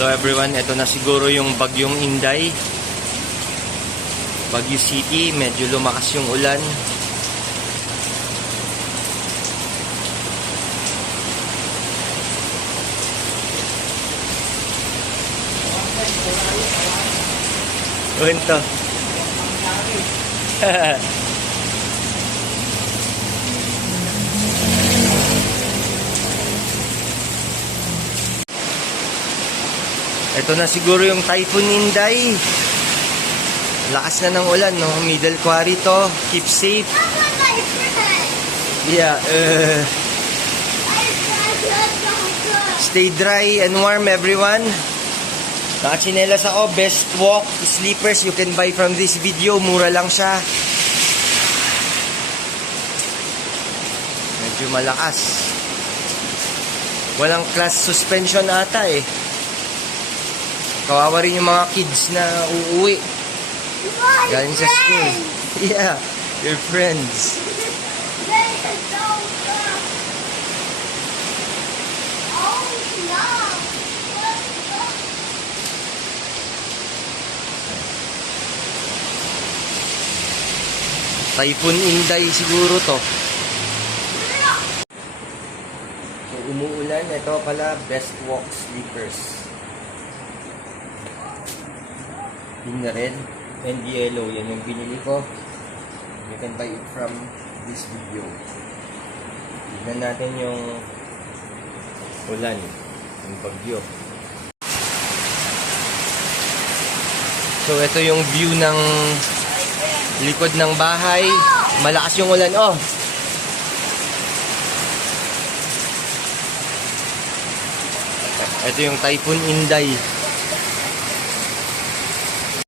Hello everyone, ito na siguro yung bagyong Inday. Baguio City, medyo lumakas yung ulan. Ito. Ito na siguro yung Typhoon Inday. Lakas na ng ulan, no? Middle quarry to. Keep safe. Yeah. Stay dry and warm, everyone. Nakachinelas ako. Best walk sleepers you can buy from this video. Mura lang siya. Medyo malakas. Walang class suspension ata eh. Kawawa rin yung mga kids na uuwi galing sa school. Yeah, your friends. Typhoon Inday siguro to. So, umuulan. Ito pala, best walk sleepers. In red and yellow, yan yung binili ko. You can buy it from this video. Tignan natin yung ulan, yung bagyo. So ito yung view ng likod ng bahay. Malakas yung ulan. Oh, ito yung Typhoon Inday.